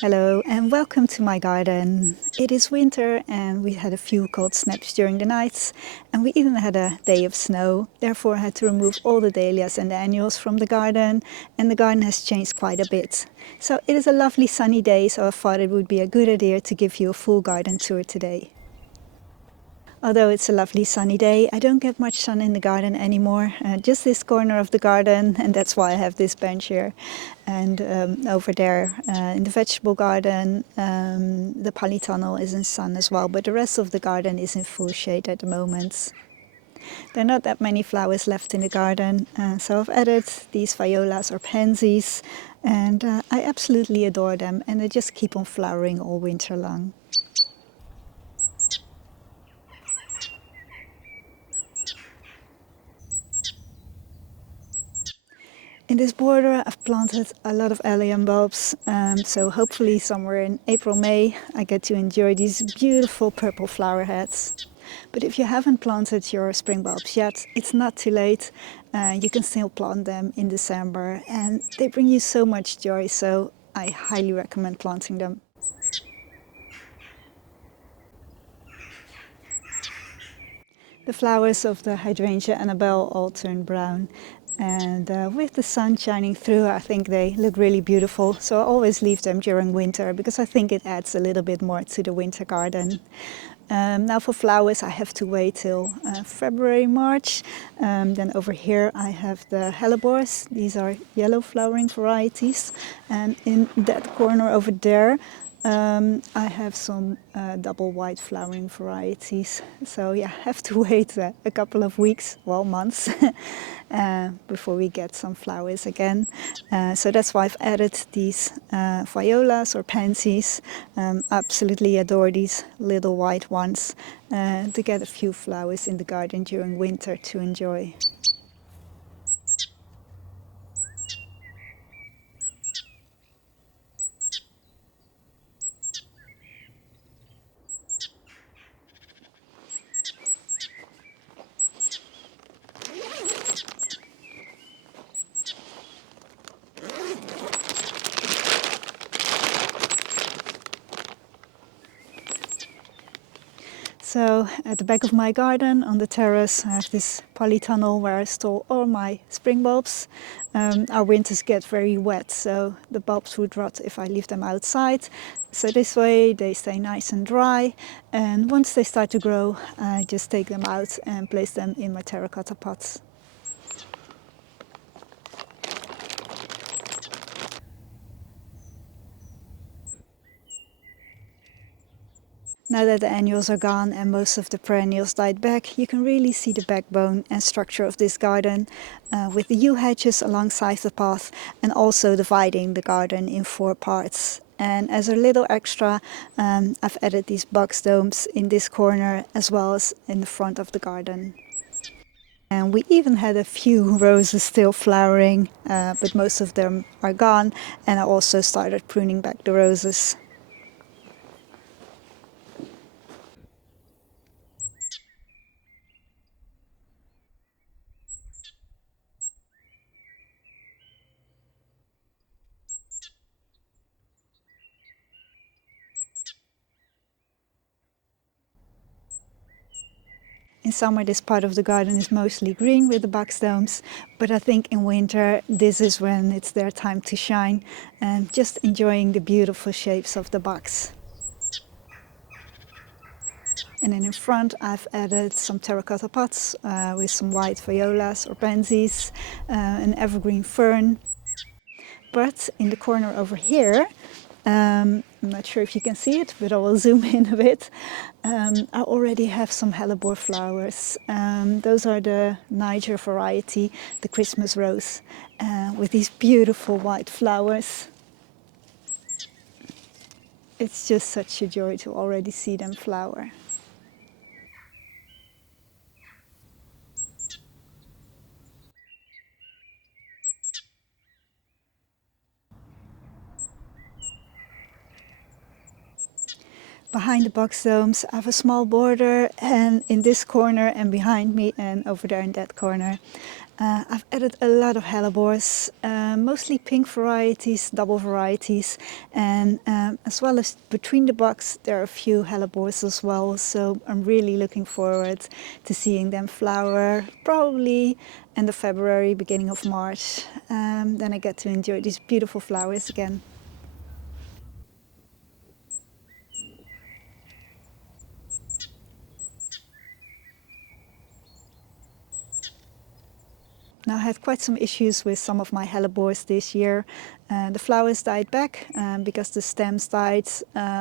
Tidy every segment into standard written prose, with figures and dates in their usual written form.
Hello and welcome to my garden. It is winter and we had a few cold snaps during the nights and we even had a day of snow. Therefore I had to remove all the dahlias and the annuals from the garden, and the garden has changed quite a bit. So it is a lovely sunny day, so I thought it would be a good idea to give you a full garden tour today. Although it's a lovely sunny day, I don't get much sun in the garden anymore. Just this corner of the garden, and that's why I have this bench here. And over there in the vegetable garden, the polytunnel is in sun as well, but the rest of the garden is in full shade at the moment. There are not that many flowers left in the garden, so I've added these violas or pansies, and I absolutely adore them, and they just keep on flowering all winter long. In this border I've planted a lot of allium bulbs, so hopefully somewhere in April, May I get to enjoy these beautiful purple flower heads. But if you haven't planted your spring bulbs yet, it's not too late. You can still plant them in December and they bring you so much joy, so I highly recommend planting them. The flowers of the hydrangea Annabelle all turn brown, and with the sun shining through I think they look really beautiful, so I always leave them during winter because I think it adds a little bit more to the winter garden. Now for flowers I have to wait till February, March. Then over here I have the Hellebores. These are yellow flowering varieties, and in that corner over there I have some double white flowering varieties. So yeah, I have to wait a couple of weeks, well months, before we get some flowers again. So that's why I've added these violas or pansies. Absolutely adore these little white ones, to get a few flowers in the garden during winter to enjoy. So at the back of my garden on the terrace I have this polytunnel where I store all my spring bulbs. Our winters get very wet, so the bulbs would rot if I leave them outside. So this way they stay nice and dry, and once they start to grow I just take them out and place them in my terracotta pots. Now that the annuals are gone and most of the perennials died back, you can really see the backbone and structure of this garden, with the yew hedges alongside the path and also dividing the garden in 4 parts. And as a little extra, I've added these box domes in this corner as well as in the front of the garden. And we even had a few roses still flowering, but most of them are gone, and I also started pruning back the roses. In summer this part of the garden is mostly green with the box domes, but I think in winter this is when it's their time to shine, and just enjoying the beautiful shapes of the box. And then in front I've added some terracotta pots with some white violas or pansies, an evergreen fern. But in the corner over here, I'm not sure if you can see it, but I will zoom in a bit. I already have some Hellebore flowers. Those are the Niger variety, the Christmas rose, with these beautiful white flowers. It's just such a joy to already see them flower. Behind the box domes I have a small border, and in this corner and behind me and over there in that corner I've added a lot of hellebores, mostly pink varieties, double varieties, and as well as between the buds there are a few hellebores as well. So I'm really looking forward to seeing them flower, probably end of February, beginning of March. Then I get to enjoy these beautiful flowers again. Now, I had quite some issues with some of my hellebores this year. The flowers died back because the stems died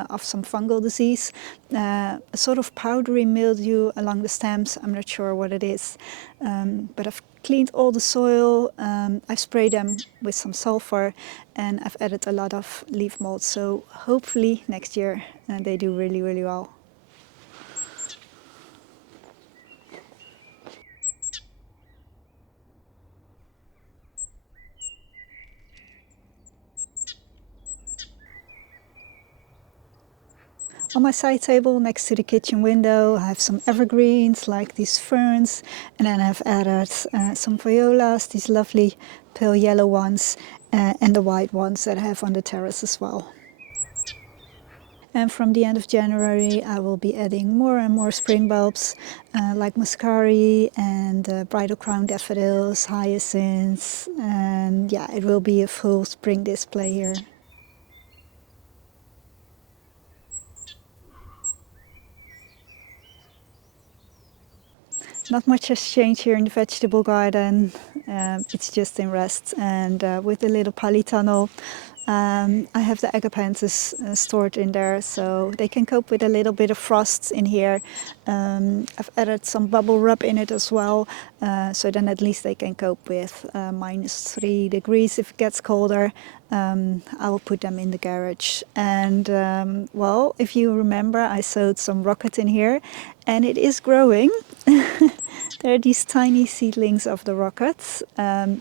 of some fungal disease. A sort of powdery mildew along the stems. I'm not sure what it is. But I've cleaned all the soil. I've sprayed them with some sulfur, and I've added a lot of leaf mold. So hopefully next year they do really, really well. On my side table next to the kitchen window, I have some evergreens like these ferns, and then I've added some violas, these lovely pale yellow ones, and the white ones that I have on the terrace as well. And from the end of January, I will be adding more and more spring bulbs like muscari and bridal crown daffodils, hyacinths, and yeah, it will be a full spring display here. Not much has changed here in the vegetable garden. It's just in rest, and with the little polytunnel, I have the agapanthus stored in there, so they can cope with a little bit of frost in here. I've added some bubble wrap in it as well, so then at least they can cope with -3 degrees if it gets colder. I will put them in the garage. And well, if you remember, I sowed some rocket in here, and it is growing. There are these tiny seedlings of the rockets,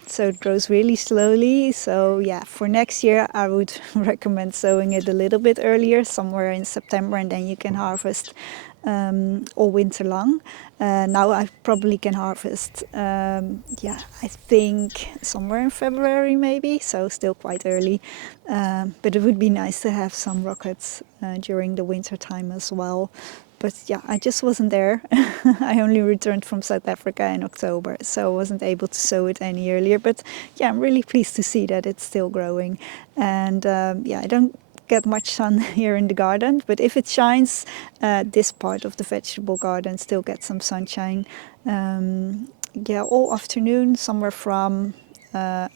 so it grows really slowly. So yeah, for next year I would recommend sowing it a little bit earlier, somewhere in September, and then you can harvest all winter long. Now I probably can harvest, yeah, I think somewhere in February maybe, so still quite early. But it would be nice to have some rockets during the winter time as well. But yeah, I just wasn't there. I only returned from South Africa in October, so I wasn't able to sow it any earlier. But yeah, I'm really pleased to see that it's still growing. And yeah, I don't get much sun here in the garden, but if it shines, this part of the vegetable garden still gets some sunshine. Yeah, all afternoon, somewhere from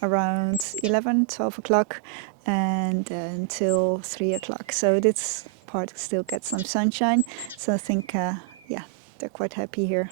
around 11, 12 o'clock and until 3 o'clock. So this part still gets some sunshine. So I think, yeah, they're quite happy here.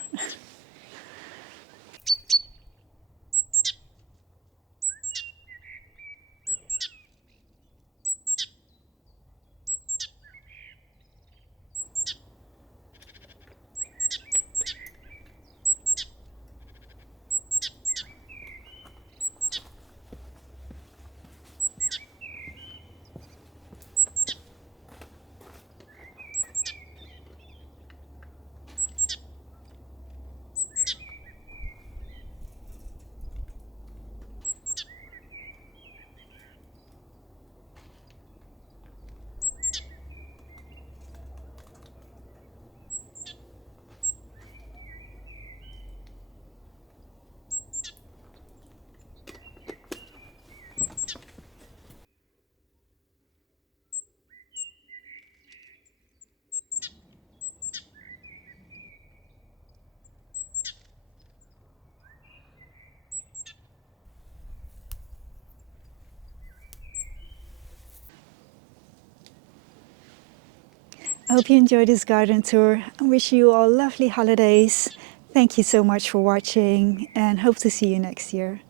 I hope you enjoyed this garden tour. I wish you all lovely holidays. Thank you so much for watching, and hope to see you next year.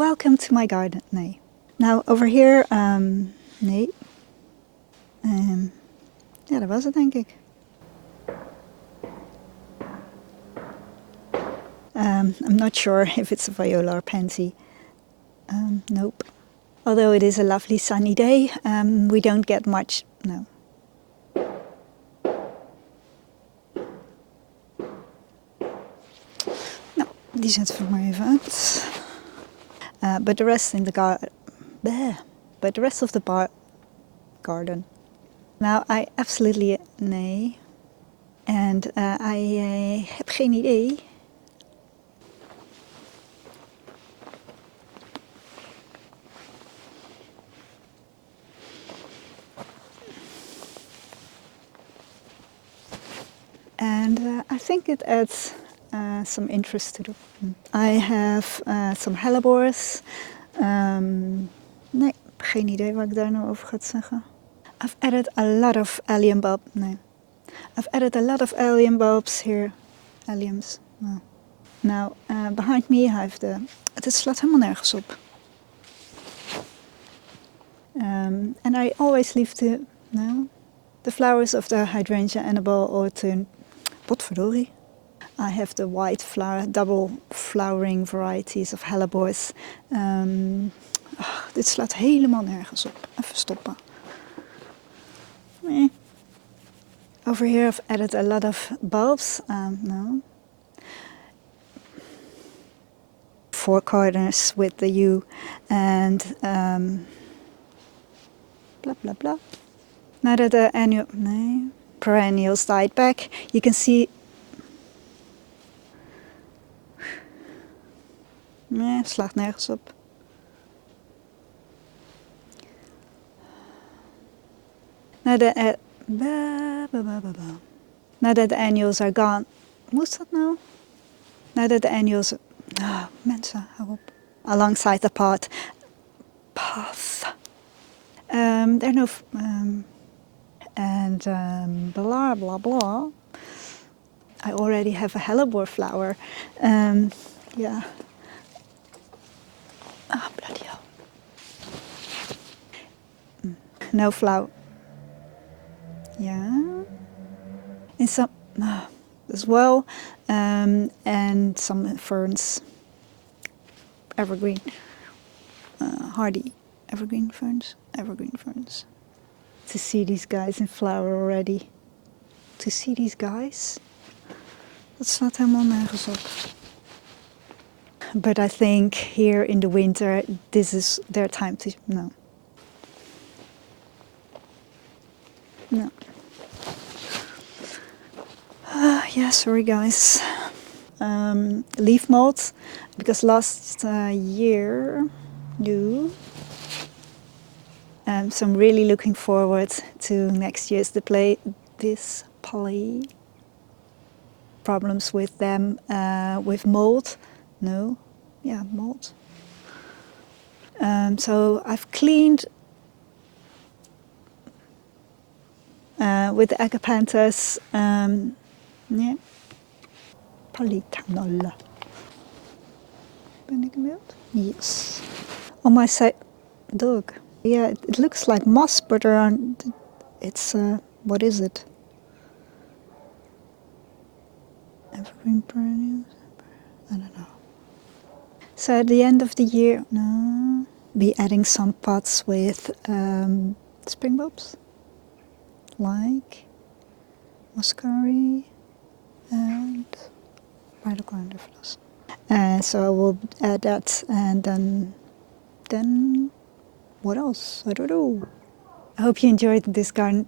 welcome to my garden. Nee. Nou, over here, nee. Ja, dat was het denk ik. I'm not sure if it's a viola or pansy. Nope. Although it is a lovely sunny day, we don't get much, no. Nou, die zetten we maar even uit. But the rest in the garden, but the rest of the garden. Now I absolutely, nee. And I heb geen idee. And I think it adds some interest to the... I have some hellebores. Nee, geen idee wat ik daar nou over ga zeggen. I've added a lot of allium bulbs. Nee. I've added a lot of allium bulbs here. Alliums. No. Now, behind me I have the... Het slaat helemaal nergens op. And I always leave the flowers of the hydrangea annabelle or to... Potverdorie. I have the wildflower, double flowering varieties of hellebores. Dit slaat helemaal nergens op. Even stoppen. Over here I've added a lot of bulbs. No. 4 corners with the U and blah blah blah. Now that the perennials died back, you can see. Nee, het slaat nergens op. Now that the annuals are gone. Hoe is dat nou? Now that the annuals... Oh, mensen, hou op. Alongside the path. There are no... blah, blah, blah. I already have a hellebore flower. Yeah. Ah, oh, bloody hell. No flower. Yeah. In some... as well. And some ferns. Evergreen. Hardy. Evergreen ferns. Evergreen ferns. To see these guys in flower already. To see these guys. Dat slaat helemaal nergens op. But I think here in the winter, this is their time to... No. No. Yeah, sorry guys. Leaf mold, because last year, so I'm really looking forward to next year's this poly. Problems with them, with mold. No, yeah, mold. So I've cleaned with the agapanthus. Yeah. Polytunnel. Ben ik in beeld? Yes. On my side, dog. Yeah, it looks like moss, but it's what is it? Evergreen perennials? I don't know. So at the end of the year, be adding some pots with spring bulbs, like muscari and bridal. So I will add that, and then what else? I don't know. I hope you enjoyed this garden.